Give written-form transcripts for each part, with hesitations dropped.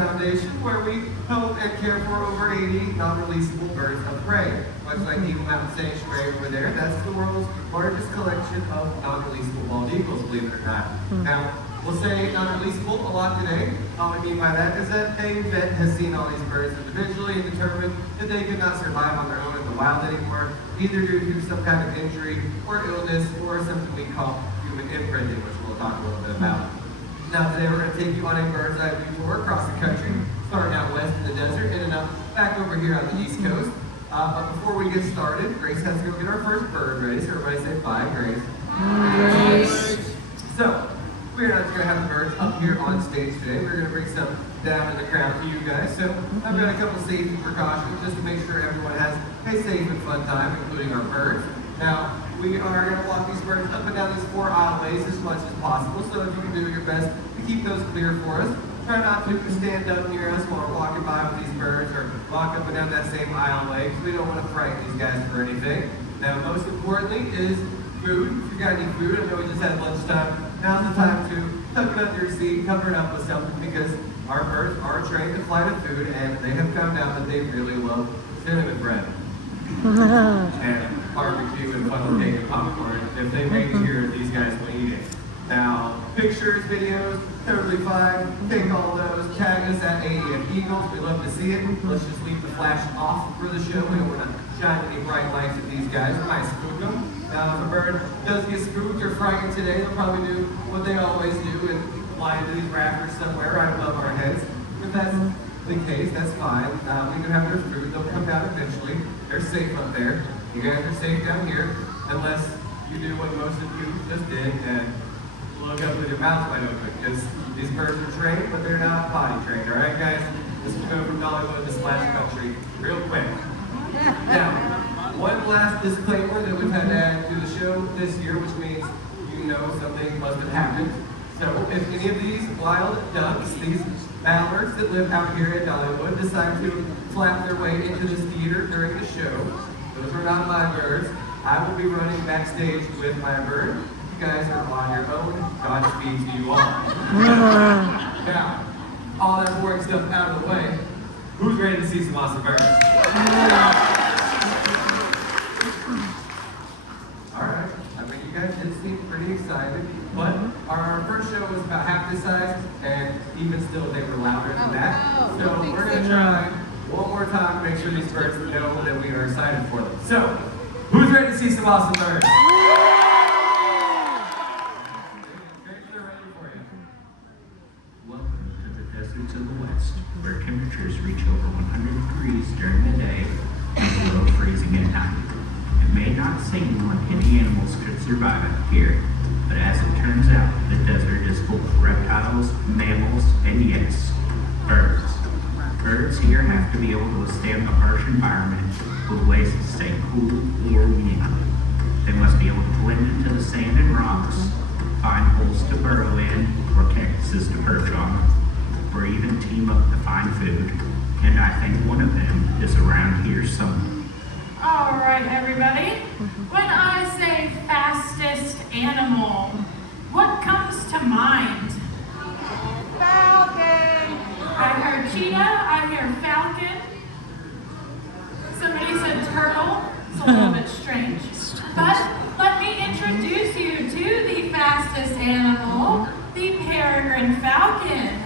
Foundation, where we help and care for over 80 non-releasable birds of prey. Much like Eagle Mountain Sanctuary over there, that's the world's largest collection of non-releasable bald eagles, believe it or not. Now, we'll say non-releasable a lot today. All I mean by that is that a vet has seen all these birds individually and determined that they could not survive on their own in the wild anymore, either due to some kind of injury or illness or something we call human imprinting, which we'll talk a little bit about. Now today we're going to take you on a bird's eye view tour across the country, starting out west in the desert, ending up back over here on the East Coast. But before we get started, Grace has to go get our first bird ready, so everybody say bye, Grace. Grace. So, we're not going to have the birds up here on stage today. We're going to bring some down in the crowd for you guys. So, I've got a couple safety precautions just to make sure everyone has a safe and fun time, including our birds. Now, we are going to walk these birds up and down these 4 aisleways as much as possible, so if you can do your best to keep those clear for us. Try not to stand up near us while we're walking by with these birds or walk up and down that same aisleway, because we don't want to frighten these guys for anything. Now, most importantly is food. If you got any food, I know we just had lunchtime, now's the time to tuck it under your seat, cover it up with something, because our birds are trained to fly to food, and they have found out that they really love cinnamon bread. And barbecue and funnel cake and popcorn. If they make it here, these guys will eat it. Now, pictures, videos, totally fine. Take all those. Tag us at AEF Eagles. We love to see it. Let's just leave the flash off for the show. We don't want to shine any bright lights at these guys. We might spook them. Now, if a bird does get spooked or frightened today, they'll probably do what they always do and fly into these rafters somewhere right above our heads. If that's the case, that's fine. We can have their food. They'll come down eventually. They're safe up there. You guys are safe down here, unless you do what most of you just did and look up with your mouth wide open, because these birds are trained, but they're not potty trained. All right, guys? This will go from Dollywood to Splash Country real quick. Now, one last disclaimer that we've had to add to the show this year, which means you know something must have happened. So if any of these wild ducks, these mallards that live out here in Dollywood, decide to flap their way into this theater during the show, those are not my birds. I will be running backstage with my bird. You guys are on your own. Godspeed to you all. Now, all that boring stuff out of the way, who's ready to see some awesome birds? Alright, I mean, you guys did seem pretty excited, but our first show was about half this size, and even still they were louder than that. So we're going to try one more time to make sure these birds know that we are excited for them. So, who's ready to see some awesome birds? Welcome to the deserts of the West, where temperatures reach over 100 degrees during the day and below freezing at night. It may not seem like any animals could survive out here, but as it turns out, the desert is full of reptiles, mammals, and yes, birds. Birds here have to be able to withstand the harsh environment with ways to stay cool or warm. They must be able to blend into the sand and rocks, find holes to burrow in, or cactuses to perch on, or even team up to find food. And I think one of them is around here somewhere. All right, everybody. When I say fastest animal, what comes to mind? Falcon. I heard cheetah, I hear falcon. Somebody said turtle. It's a little bit strange. But let me introduce you to the fastest animal, the peregrine falcon.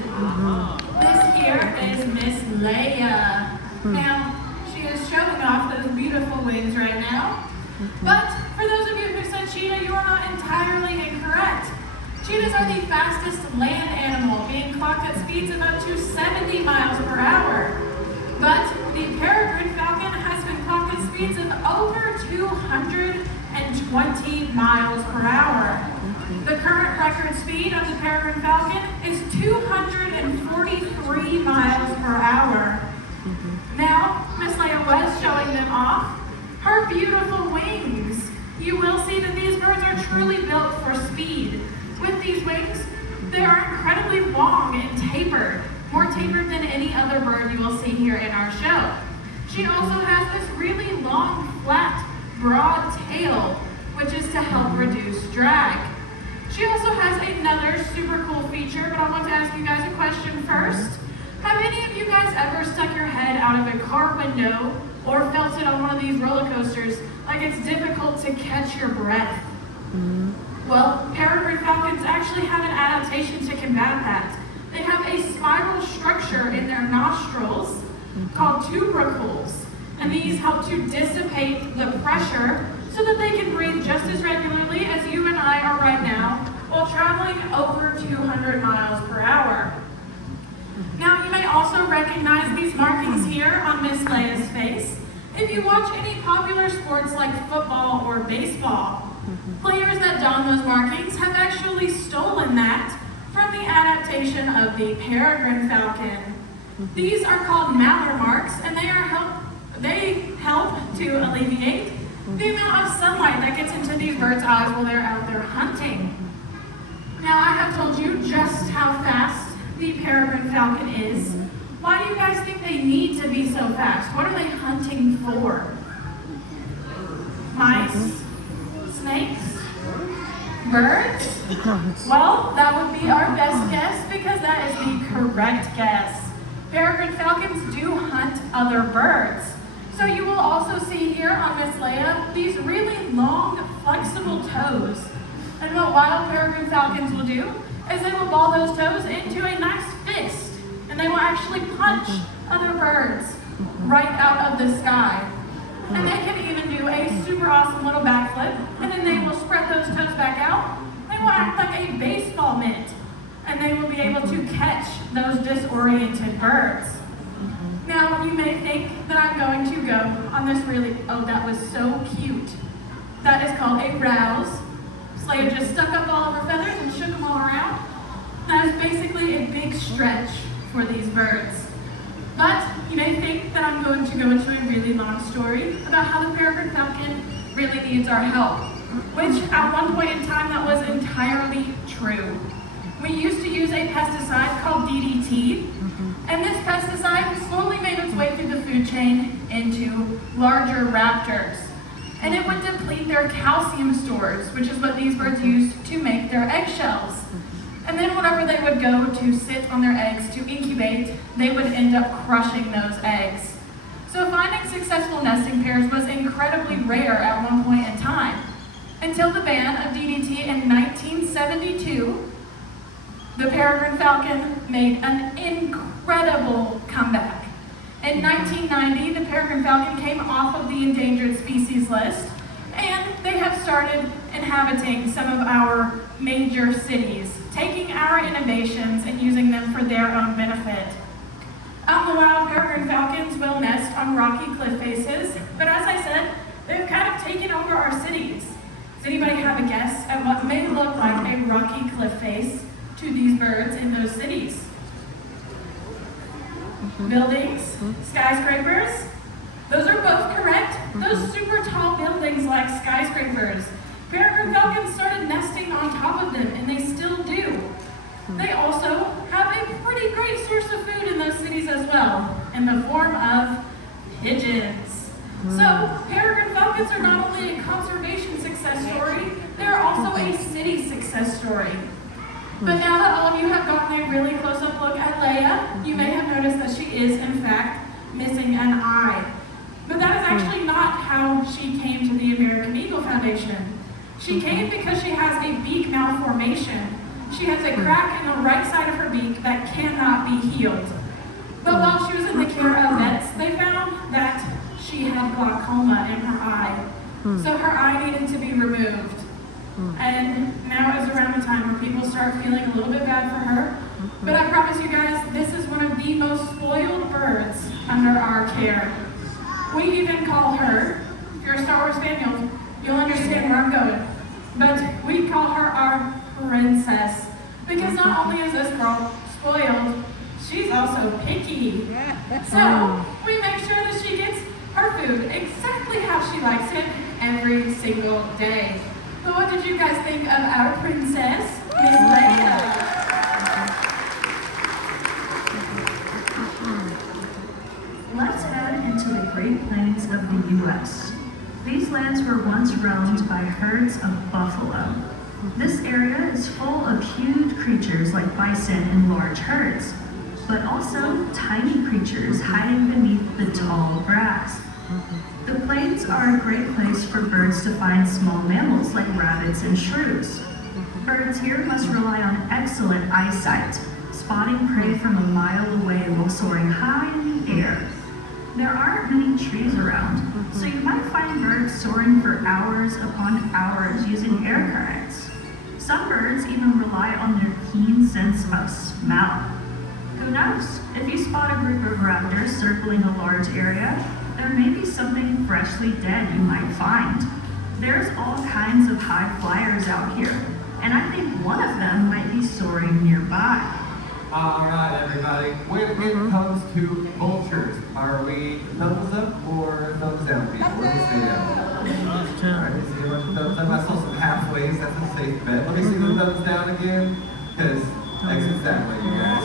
This here is Miss Leia. Now, she is showing off those beautiful wings right now. But for those of you who said cheetah, you are not entirely incorrect. Cheetahs are the fastest land animal, being clocked at speeds of up to 70 miles per hour. But the peregrine falcon has been clocked at speeds of over 220 miles per hour. The current record speed of the peregrine falcon is 243 miles per hour. Now, Miss Leia was showing them off her beautiful wings. You will see that these birds are truly built for speed. With these wings, they are incredibly long and tapered, more tapered than any other bird you will see here in our show. She also has this really long, flat, broad tail, which is to help reduce drag. She also has another super cool feature, but I want to ask you guys a question first. Have any of you guys ever stuck your head out of a car window or felt it on one of these roller coasters like it's difficult to catch your breath? Well, peregrine falcons actually have an adaptation to combat that. They have a spiral structure in their nostrils called tubercles, and these help to dissipate the pressure so that they can breathe just as regularly as you and I are right now while traveling over 200 miles per hour. Now, you may also recognize these markings here on Miss Leia's face if you watch any popular sports like football or baseball. Players that don those markings have actually stolen that from the adaptation of the peregrine falcon. These are called mallard marks, and they help to alleviate the amount of sunlight that gets into these birds' eyes while they're out there hunting. Now, I have told you just how fast the peregrine falcon is. Why do you guys think they need to be so fast? What are they hunting for? Mice? Snakes? Birds? Well, that would be our best guess because that is the correct guess. Peregrine falcons do hunt other birds. So you will also see here on Miss Leia these really long, flexible toes. And what wild peregrine falcons will do is they will ball those toes into a nice fist, and they will actually punch other birds right out of the sky. And they can even do a super awesome little backflip, and then they will spread those toes back out. They will act like a baseball mitt, and they will be able to catch those disoriented birds. Now, you may think that I'm going to go on this really, oh, that was so cute. That is called a rouse. Slade just stuck up all of her feathers and shook them all around. That is basically a big stretch for these birds. But you may think that I'm going to go into a really long story about how the peregrine falcon really needs our help, which at one point in time that was entirely true. We used to use a pesticide called DDT, and this pesticide slowly made its way through the food chain into larger raptors. And it would deplete their calcium stores, which is what these birds use to make their eggshells. And then whenever they would go to sit on their eggs to incubate, they would end up crushing those eggs. So finding successful nesting pairs was incredibly rare at one point in time, until the ban of DDT in 1972. The peregrine falcon made an incredible comeback. In 1990, the peregrine falcon came off of the endangered species list, and they have started inhabiting some of our major cities, taking our innovations and using them for their own benefit. Out in the wild, peregrine falcons will nest on rocky cliff faces, but as I said, they've kind of taken over our cities. Does anybody have a guess at what may look like a rocky cliff face to these birds in those cities? Buildings, skyscrapers, those are both correct. Those super tall buildings like skyscrapers. Peregrine falcons started nesting on top of them, and they still do. They also have a pretty great source of food in those cities as well, in the form of pigeons. So, peregrine falcons are not only a conservation success story, they're also a city success story. But now that all of you have gotten a really close-up look at Leia, you may have noticed that she is, in fact, missing an eye. But that is actually not how she came to the American Eagle Foundation. She came because she has a beak malformation. She has a crack in the right side of her beak that cannot be healed. But while she was in the care of vets, they found that she had glaucoma in her eye. So her eye needed to be removed. And now is around the time where people start feeling a little bit bad for her. But I promise you guys, this is one of the most spoiled birds under our care. We even call her, if you're a Star Wars fan, you'll understand where I'm going. But we call her our princess. Because not only is this girl spoiled, she's also picky. So we make sure that she gets her food exactly how she likes it every single day. So what did you guys think of our princess, Miss Leia? Let's head into the Great Plains of the U.S. These lands were once roamed by herds of buffalo. This area is full of huge creatures like bison in large herds. but also tiny creatures hiding beneath the tall grass. The plains are a great place for birds to find small mammals like rabbits and shrews. Birds here must rely on excellent eyesight, spotting prey from a mile away while soaring high in the air. There aren't many trees around, so you might find birds soaring for hours upon hours using air currents. Some birds even rely on their keen sense of smell. Who knows? If you spot a group of raptors circling a large area, there may be something freshly dead you might find. There's all kinds of high flyers out here, and I think one of them might be soaring nearby. All right, everybody. When it comes to vultures, are we thumbs up or thumbs down, people? Let me see that. All right, let me see a bunch of thumbs up. I saw some halfways. That's a safe bet. Let me see the thumbs down again, because exit that way, you guys.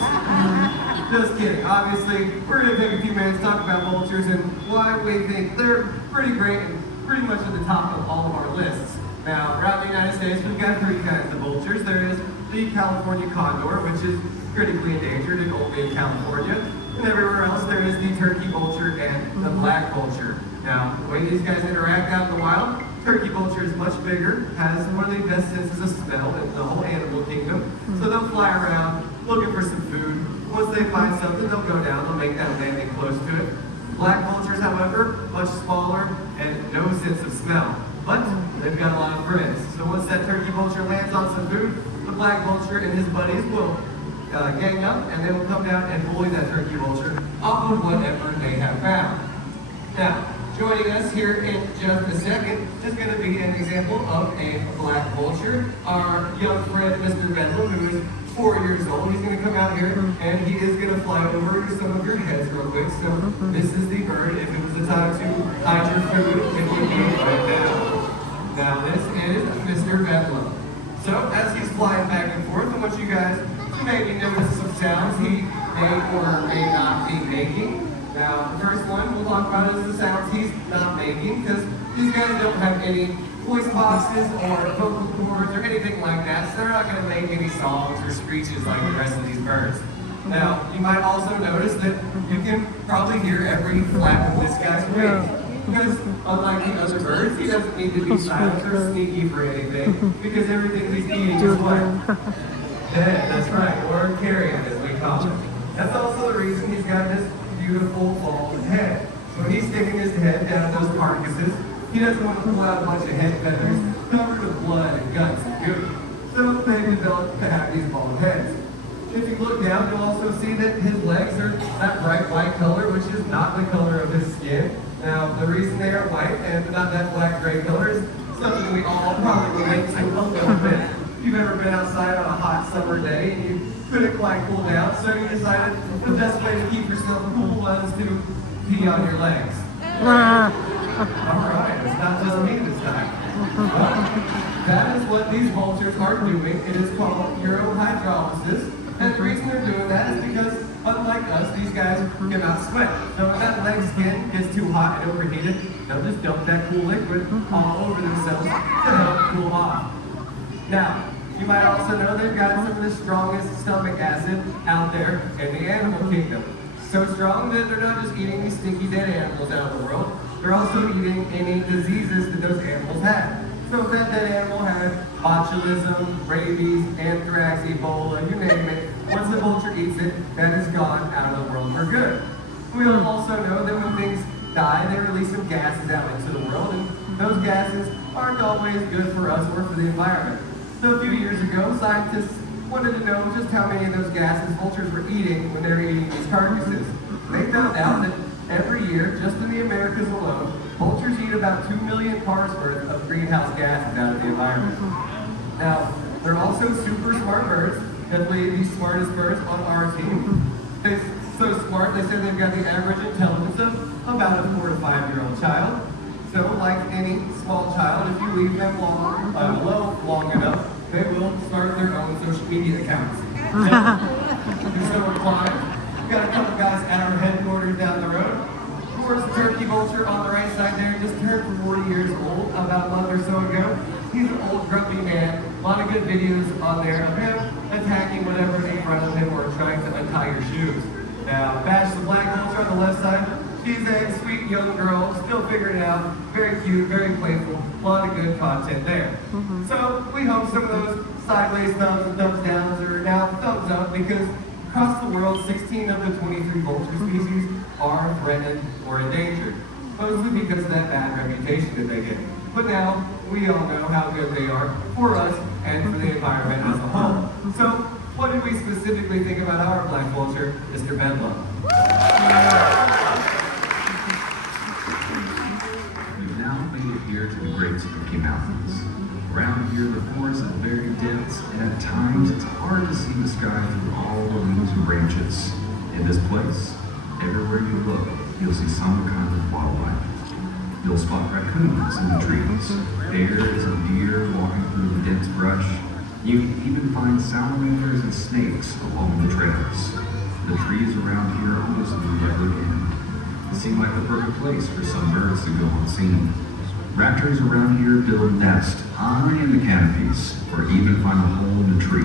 Just kidding. Obviously, we're going to take a few minutes to talk about vultures and why we think they're pretty great and pretty much at the top of all of our lists. Now, around the United States, we've got three kinds of vultures. There is the California condor, which is critically endangered and only in California. And everywhere else, there is the turkey vulture and the black vulture. Now, the way these guys interact out in the wild, turkey vulture is much bigger, has one of the best senses of smell in the whole animal kingdom. So they'll fly around looking for some food. Once they find something, they'll go down, they'll make that landing close to it. Black vultures, however, much smaller and no sense of smell. But they've got a lot of friends. So once that turkey vulture lands on some food, the black vulture and his buddies will gang up and they will come down and bully that turkey vulture off of whatever they have found. Now, joining us here in just a second is going to be an example of a black vulture. Our young friend, Mr. Bedlam, who is 4 years old, he's going to come out here and he is going to fly over some of your heads real quick. So this is the bird. If it was the time to hide your food, it would be right now. Now this is Mr. Bedlam. So as he's flying back and forth, I want you guys to maybe notice some sounds he may or may not be making. Now, the first one we'll talk about is the sounds he's not making, because these guys don't have any voice boxes or vocal cords or anything like that, so they're not going to make any songs or screeches like the rest of these birds. Now, you might also notice that you can probably hear every flap of this guy's wings, because unlike the other birds, he doesn't need to be silent or sneaky for anything, because everything he's eating is what? Dead, that's right, or carrion as we call it. That's also the reason he's got this beautiful bald head. When he's sticking his head down those carcasses, he doesn't want to pull out a bunch of head feathers covered with blood and guts and goo. So they develop to have these bald heads. If you look down, you'll also see that his legs are that bright white color, which is not the color of his skin. Now, the reason they are white and not that black-gray color is something we all probably relate to a little bit. If you've ever been outside on a hot summer day and you couldn't quite cool down, so you decided the best way to keep yourself cool was to pee on your legs. Alright, it's not just me this time. That is what these vultures are doing. It is called urohydrolysis. And the reason they're doing that is because, unlike us, these guys cannot sweat. So when that leg skin gets too hot and overheated, they'll just dump that cool liquid all over themselves to help cool off. Now, you might also know they've got some of the strongest stomach acid out there in the animal kingdom. So strong that they're not just eating these stinky dead animals out of the world, they're also eating any diseases that those animals have. So if that dead animal had botulism, rabies, anthrax, Ebola, you name it, once the vulture eats it, that is gone out of the world for good. We also know that when things die, they release some gases out into the world, and those gases aren't always good for us or for the environment. So a few years ago, scientists wanted to know just how many of those gases vultures were eating when they were eating these carcasses. They found out that every year, just in the Americas alone, vultures eat about 2 million parts worth of greenhouse gases out of the environment. Now, they're also super smart birds, definitely the smartest birds on our team. They're so smart, they said they've got the average intelligence of about a 4 to 5 year old child. So, like any small child, if you leave them long enough, they will start their own social media accounts. So we're fine. We've got a couple guys at our headquarters down the road. Of course, the turkey vulture on the right side there just turned 40 years old about a month or so ago. He's an old grumpy man. A lot of good videos on there of him attacking whatever's in front of him or trying to untie your shoes. Now, Bash the black vulture on the left side, she's a sweet young girl, still figuring it out, very cute, very playful, a lot of good content there. So we hope some of those sideways thumbs and thumbs downs are now thumbs up because across the world, 16 of the 23 vulture species are threatened or endangered, mostly because of that bad reputation that they get. But now, we all know how good they are for us and for the environment as a whole. So, what did we specifically think about our black vulture, Mr. Bedlam? We've now made it here to the Great Smoky Mountains. Around here, the forest is very dense, and at times it's hard to see the sky through all the leaves and branches. In this place, everywhere you look, you'll see some kind of wildlife. You'll spot raccoons in the trees, bears and deer walking through the dense brush. You can even find salamanders and snakes along the trails. The trees around here almost never end. It seemed like the perfect place for some birds to go unseen. Raptors around here build nests high in the canopies, or even find a hole in the tree.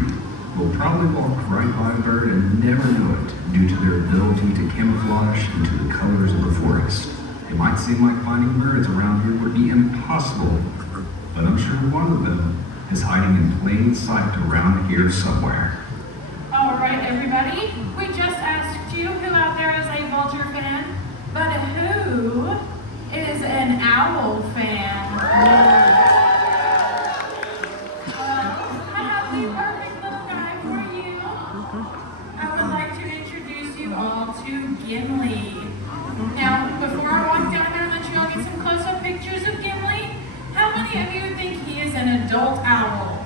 We'll probably walk right by a bird and never know it due to their ability to camouflage into the colors of the forest. It might seem like finding birds around here would be impossible, but I'm sure one of them is hiding in plain sight around here somewhere. All right, everybody. We just asked you who out there is a vulture fan, but who is an owl fan? I have the perfect little guy for you. I would like to introduce you all to Gimli. Now, before I walk down there and let you all get some close-up pictures of Gimli, how many of you think he is an adult owl?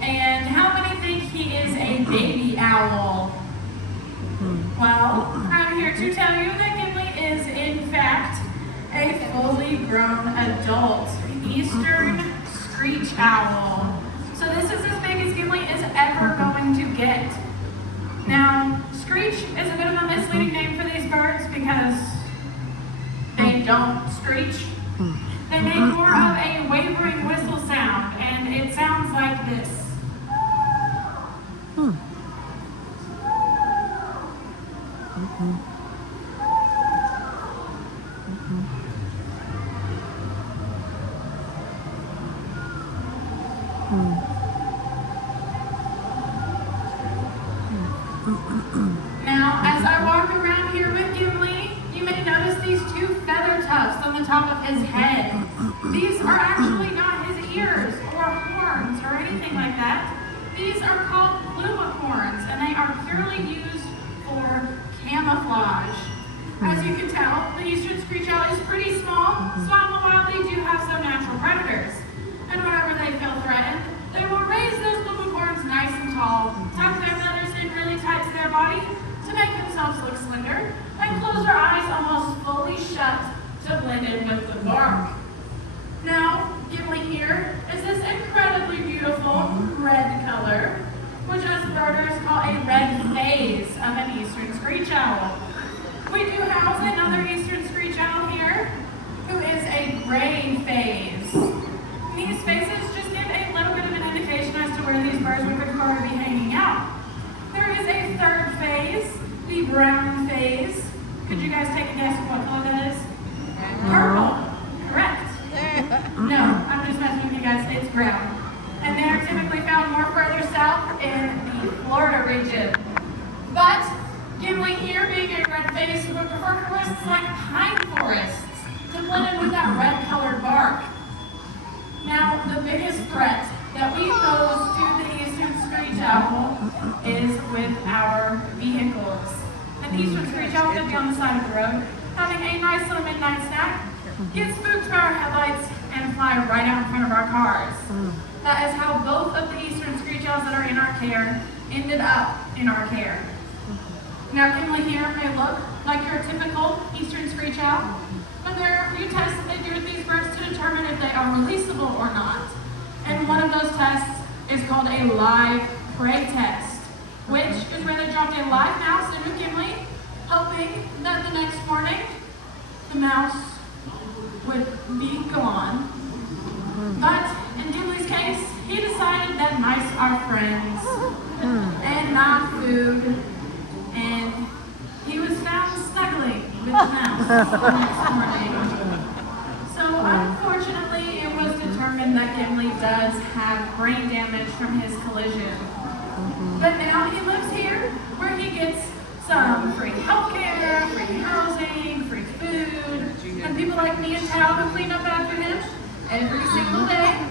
And how many think he is a baby owl? Well, I'm here to tell you that Gimli is, in fact, a fully grown adult eastern screech owl. So this is as big as Gimli is ever going to get. Now, screech is a bit of a misleading name for these birds because they don't screech. They make more of a wavering whistle sound, and it sounds like this. Now, as I walk around here with Gimli, you may notice these two feather tufts on the top of his head. These are actually not his ears or horns or anything like that. These are called plumicorns, and they are purely used for camouflage. As you can tell, the eastern screech owl is pretty small, so on the wild they do have some natural predators. And whenever they feel threatened, they will raise those plumicorns nice and tall, tuck their feathers in really tight to their body to make themselves look slender, and close their eyes almost fully shut to blend in with the bark. Now, Gimli here is this incredibly beautiful red color, which us birders call a red phase of an eastern screech owl. We do house another eastern screech owl here, who is a gray phase. These phases just give a little bit of an indication as to where these birds would prefer to be hanging out. There is a third phase, the brown phase. Could you guys take a guess what color that is? Purple. Correct. No, I'm just messing with you guys. It's brown. And they are typically found more further south in the Florida region. But Gimli here, being a red phase, would prefer forests like pine forests to blend in with that red colored bark. Now, the biggest threat that we pose to the eastern screech owl is with our vehicles. An eastern screech owl could be on the side of the road, having a nice little midnight snack, get spooked by our headlights, and fly right out in front of our cars. That is how both of the eastern screech owls that are in our care ended up in our care. Now, Gimli here may look like your typical eastern screech owl, but there are a few tests that they do with these birds to determine if they are releasable or not. And one of those tests is called a live prey test, which is where they dropped a live mouse into Gimli, hoping that the next morning the mouse would be gone. But in Gimli's case, he decided that mice are friends and not food, with the mouse the next morning. So unfortunately, it was determined that Gimli does have brain damage from his collision. But now he lives here, where he gets some free healthcare, free housing, free food, and people like me in town who clean up after him every single day.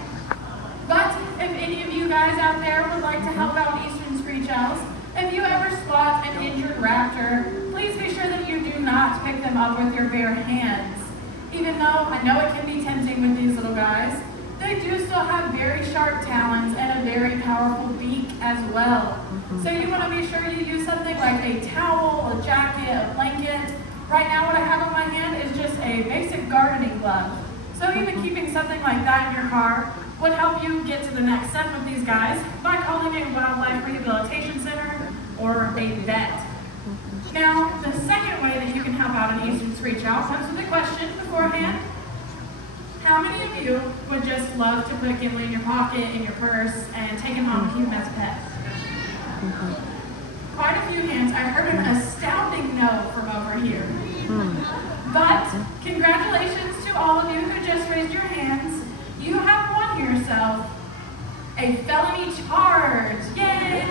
But if any of you guys out there would like to help out Eastern Screech Owls, if you ever spot an injured raptor, please be sure that you do not pick them up with your bare hands. Even though I know it can be tempting with these little guys, they do still have very sharp talons and a very powerful beak as well. So you want to be sure you use something like a towel, a jacket, a blanket. Right now what I have on my hand is just a basic gardening glove. So even keeping something like that in your car would help you get to the next step with these guys by calling a wildlife rehabilitation center or a vet. Now, the second way that you can help out an Eastern Screech Owl comes with a question beforehand. How many of you would just love to put Gimli in your pocket, in your purse, and take him home and keep him as a pet? Quite a few hands. I heard an astounding no from over here. But congratulations to all of you who just raised your hands. You have won yourself a felony charge. Yay!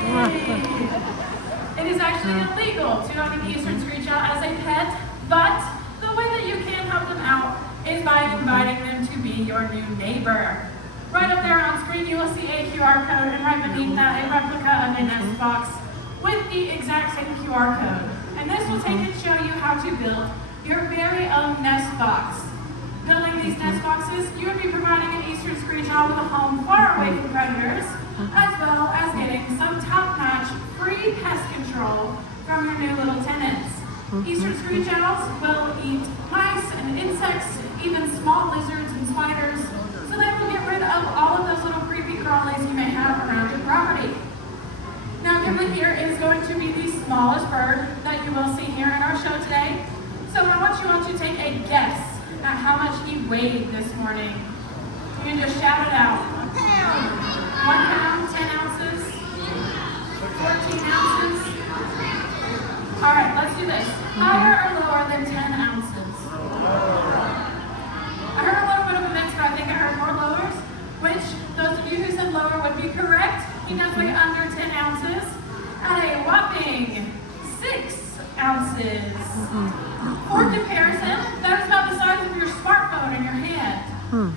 It is actually illegal to own an Eastern Screech Owl as a pet, but the way that you can help them out is by inviting them to be your new neighbor. Right up there on screen, you will see a QR code, and right beneath that, a replica of a nest box with the exact same QR code. And this will take and show you how to build your very own nest box. Building these nest boxes, you would be providing an Eastern Screech Owl with a home far away from predators, as well as getting some top-notch free pest control from your new little tenants. Eastern Screech Owls will eat mice and insects, even small lizards and spiders, so they will get rid of all of those little creepy crawlies you may have around your property. Now, Gimli here is going to be the smallest bird that you will see here in our show today. So I want you all to take a guess at how much he weighed this morning. You can just shout it out. 1 pound, 10 ounces, 14 ounces. All right, let's do this. Higher or lower than 10 ounces? I heard a little bit of a mix, but I think I heard more lowers, which those of you who said lower would be correct. He does weigh under 10 ounces at a whopping 6 ounces. For comparison, that is about the size of your smartphone in your hand,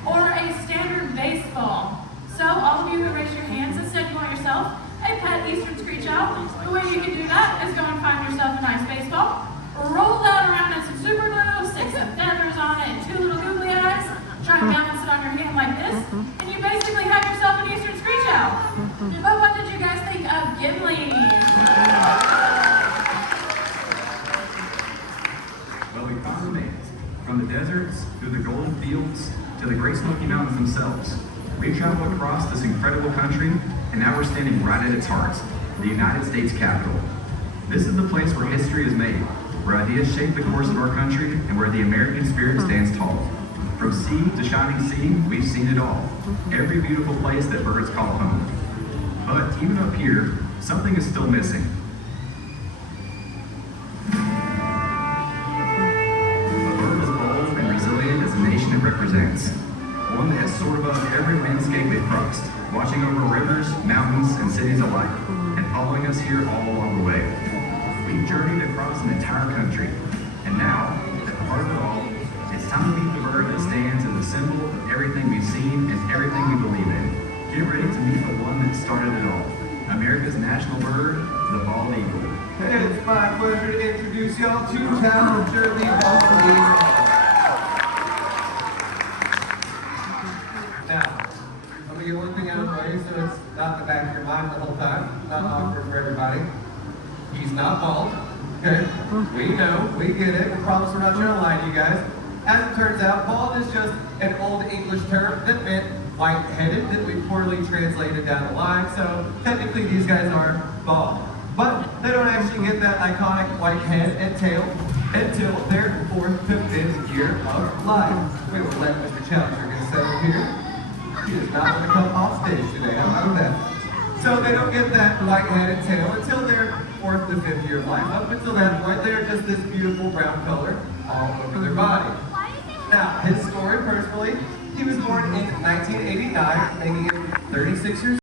or a standard baseball. So all of you who raise your hands and said you want yourself a pet Eastern Screech Owl, the way you can do that is go and find yourself a nice baseball, roll that around in some super glue, stick some feathers on it and 2 little googly eyes, try and balance it on your hand like this, and you basically have yourself an Eastern Screech Owl. But what did you guys think of Gimli? Well, we found remains. From the deserts, through the golden fields, to the Great Smoky Mountains themselves. We've traveled across this incredible country, and now we're standing right at its heart, the United States Capitol. This is the place where history is made, where ideas shape the course of our country, and where the American spirit stands tall. From sea to shining sea, we've seen it all. Every beautiful place that birds call home. But even up here, something is still missing. Represents one that has soared above every landscape they've crossed, watching over rivers, mountains, and cities alike, and following us here all along the way. We've journeyed across an entire country, and now, at the heart of it all, it's time to meet the bird that stands as a symbol of everything we've seen and everything we believe in. Get ready to meet the one that started it all, America's national bird, the bald eagle. And it's my pleasure to introduce y'all to Challenger the bald eagle. Now, let me get one thing out of the way so it's not in the back of your mind the whole time, not awkward for everybody. He's not bald, okay? We know, we get it, we promise we're not trying to lie to you guys. As it turns out, bald is just an old English term that meant white-headed that we poorly translated down the line, so technically these guys are bald. But they don't actually get that iconic white head and tail until their 4th to 5th year of life. We will let Mr. Challenger get settled here. He is not going to come off stage today, how about that? So they don't get that white head and tail until their 4th to 5th year of life. Up until that point, they are just this beautiful brown color. all over their body. Now, his story personally, he was born in 1989, making him 36 years